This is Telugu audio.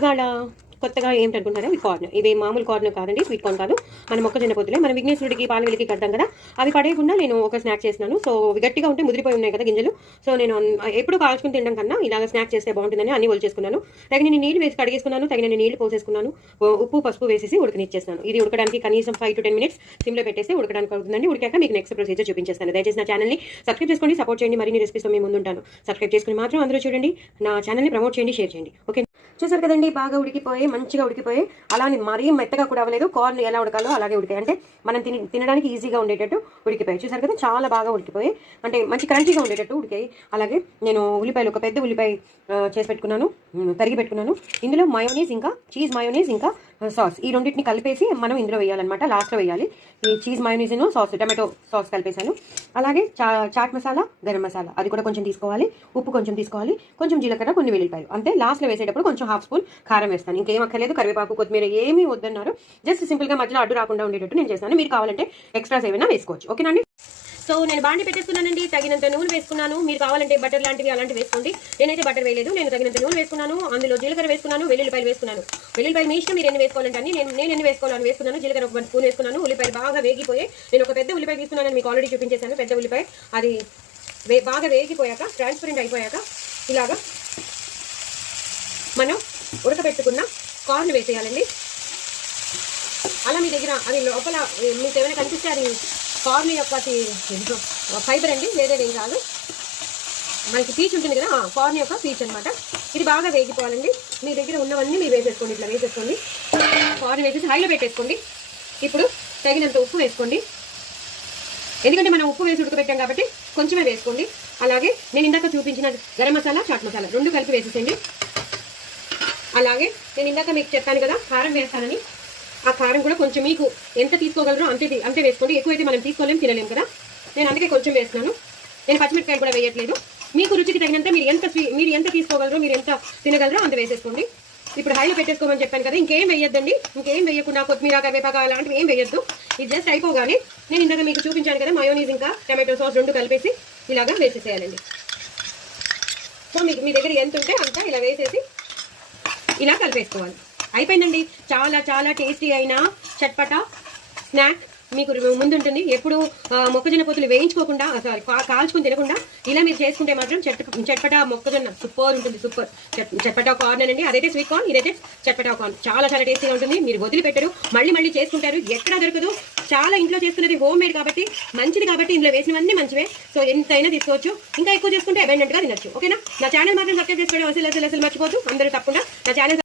ఇవాళ కొత్తగా ఏంటనుకుంటారా ఈ కార్న్, ఇవి మామూలు కార్న్ కాదండి, స్వీట్ కార్న్ కాదు, మన మొక్కజొన్న పొత్తులే. మన విఘ్నేశ్వరుడికి పాలవెలికి కడతాం కదా, అవి పడేయకుండా నేను ఒక స్నాక్ చేస్తున్నాను. సో గట్టిగా ఉంటే ముదిరిపోయి ఉన్నాయి కదా గింజలు, సో నేను ఎప్పుడు కాల్చుకుని తినడం కన్నా ఇలాగ స్నాక్ చేస్తే బాగుంటుందని అన్ని ఒలిచేసుకున్నాను. తగినన్ని నీళ్ళు వేసి కడిగేసుకున్నాను, తగినన్ని నీళ్ళు పోసేసుకున్నాను, ఉప్పు పసుపు వేసేసి ఉడకనిచ్చేస్తాను. ఇది ఉడకడానికి కనీసం 5 to 10 minutes సిమ్లో పెట్టేస్తే ఉడకడానికి అవుతుందండి. ఉడికాక మీకు నెక్స్ట్ ప్రొసీజర్ చూపించేస్తాను. దయచేసి నా ఛానల్ని సబ్స్క్రైబ్ చేసుకోండి, సపోర్ట్ చేయండి. మరిన్ని రెసిపీస్తో మేము ముందుంటాను. సబ్స్క్రైబ్ చేసుకుని మాత్రం అందరూ చూడండి, నా ఛానల్ని ప్రమోట్ చేయండి, షేర్ చేయండి. ఓకే, చూసారు కదండి, బాగా ఉడికిపోయి మంచిగా ఉడికిపోయి, అలానే మరీ మెత్తగా కూడా అవ్వలేదు. కార్న్ ఎలా ఉడకాలో అలాగే ఉడికాయి, అంటే మనం తినడానికి ఈజీగా ఉండేటట్టు ఉడికిపోయి. చూసారు కదా, చాలా బాగా ఉడికిపోయి, అంటే మంచి క్రంచీగా ఉండేటట్టు ఉడికాయి. అలాగే నేను ఉల్లిపాయలు, ఒక పెద్ద ఉల్లిపాయ చేసి పెట్టుకున్నాను, తరిగి పెట్టుకున్నాను. ఇందులో మయోనీస్, ఇంకా చీజ్ మయోనీస్, ఇంకా సాస్, ఈ రెండింటిని కలిపేసి మనం ఇందులో వేయాలన్నమాట. లాస్ట్లో వేయాలి. ఈ చీజ్ మయోనీస్ను సాస్, టమాటో సాస్ కలిపేసాను. అలాగే చాట్ మసాలా, గరం మసాలా అది కూడా కొంచెం తీసుకోవాలి, ఉప్పు కొంచెం తీసుకోవాలి, కొంచెం జీలకర్ర, కొన్ని వెల్లుల్లిపాయలు అంతే. లాస్ట్లో వేసేటప్పుడు కొంచెం హాఫ్ స్పూన్ కారం వేస్తాను. ఇంకేం అక్కర్లేదు, కరివేపాకు, కొత్తిమీర ఏమీ వద్దన్నారు. జస్ట్ సింపుల్గా మధ్యలో అడ్డు రాకుండా ఉండేటట్టు నేను చేస్తాను. మీరు కావాలంటే ఎక్స్ట్రాస్ ఏమైనా వేసుకోవచ్చు. ఓకేనండి. సో నేను బాండి పెట్టేసుకున్నానండి, తగినంత నూనె వేసుకున్నాను. మీరు కావాలంటే బటర్ లాంటివి అలాంటివి వేసుకోండి. నేనైతే బటర్ వేయలేదు, నేను తగినంత నూనె వేసుకున్నాను. అందులో జీలకర్ర వేసుకున్నాను, వెల్లుల్లిపాయలు వేసుకున్నాను. వెల్లుల్లిపాయలు మీ ఇష్టం, మీరు ఎన్ని వేసుకోవాలంటే అన్ని. నేను ఎన్ని వేసుకోవాలని వేసుకున్నాను. జీలకర్ర ఒక స్పూన్ వేసుకున్నాను. ఉల్లిపాయలు బాగా వేగిపోయి, నేను ఒక పెద్ద ఉల్లిపాయ తీసుకున్నాను, మీకు ఆల్రెడీ చూపించేశాను. పెద్ద ఉల్లిపాయ అది బాగా వేగిపోయాక, ట్రాన్స్పరెంట్ అయిపోయాక ఇలాగా మనం ఉడకబెట్టుకున్న కార్న్ వేసేయాలండి. అలా మీ దగ్గర అది లోపల మీకు ఏమైనా కనిపిస్తే అది కార్న్ యొక్క ఫైబర్ అండి, వేరేదేం కాదు. మనకి పీచ్ ఉంటుంది కదా, కార్న్ యొక్క పీచ్ అనమాట. ఇది బాగా వేగిపోవాలండి. మీ దగ్గర ఉన్నవన్నీ మీరు వేసేసుకోండి, ఇట్లా వేసేసుకోండి. కార్న్ వేసేసి హైలో పెట్టేసుకోండి. ఇప్పుడు తగినంత ఉప్పు వేసుకోండి, ఎందుకంటే మనం ఉప్పు వేసి ఉడకబెట్టాం కాబట్టి కొంచెమే వేసుకోండి. అలాగే నేను ఇందాక చూపించిన గరం మసాలా, చాట్ మసాలా రెండు కలిపి వేసేసేయండి. అలాగే నేను ఇందాక మీకు చెప్పాను కదా కారం వేస్తానని, ఆ కారం కూడా కొంచెం మీకు ఎంత తీసుకోగలరో అంతే వేసుకోండి. ఎక్కువైతే మనం తీసుకోలేము, తినలేము కదా, నేను అందుకే కొంచెం వేస్తున్నాను. నేను పచ్చిమిరపకాయలు కూడా వేయట్లేదు. మీకు రుచికి తగినంత మీరు ఎంత తీసుకోగలరో, మీరు ఎంత తినగలరో అంత వేసేసుకోండి. ఇప్పుడు హైలో పెట్టేసుకోమని చెప్పాను కదా, ఇంకేం వేయొద్దండి. ఇంకేం వేయకుండా కొత్తిమీర, కరివేపాకు అలాంటివి ఏం వేయొద్దు. ఇది జస్ట్ అయిపోగానే నేను ఇందాక మీకు చూపించాను కదా, మయోనీస్ ఇంకా టమాటో సాస్ రెండు కలిపేసి ఇలాగా వేసేసేయాలండి. సో మీకు మీ దగ్గర ఎంత ఉంటే అంత ఇలా వేసేసి ఇలా కలిపేసుకోవాలి. అయిపోయిందండి. చాలా చాలా టేస్టీ అయిన చట్పటా స్నాక్ మీకు ముందుంటుంది. ఎప్పుడు మొక్కజొన్న పొత్తులు వేయించుకోకుండా, సారీ కాల్చుకుని తినకుండా ఇలా మీరు చేసుకుంటే మాత్రం చట్పటా మొక్కజొన్న సూపర్ ఉంటుంది. సూపర్ చట్పటా కార్న్ అండి. అదైతే స్వీట్ కార్న్, ఇదైతే చట్పటా కార్న్. చాలా చాలా టేస్టీగా ఉంటుంది. మీరు వదిలిపెట్టరు, మళ్ళీ చేసుకుంటారు. ఎక్కడా దొరకదు. చాలా ఇంట్లో చేసుకునేది హోమ్ మేడ్ కాబట్టి, మంచిది కాబట్టి ఇందులో వేసినవన్నీ మంచివే. సో ఎంతైనా తీసుకోవచ్చు. ఇంకా ఎక్కువ చేసుకుంటే అబెండెంట్గా తినచ్చు. ఓకేనా. నా ఛానల్ మాత్రం సబ్స్క్రైబ్ చేసుకోవడం అసలు మర్చిపోదు అందరూ. తప్పకుండా నా ఛానల్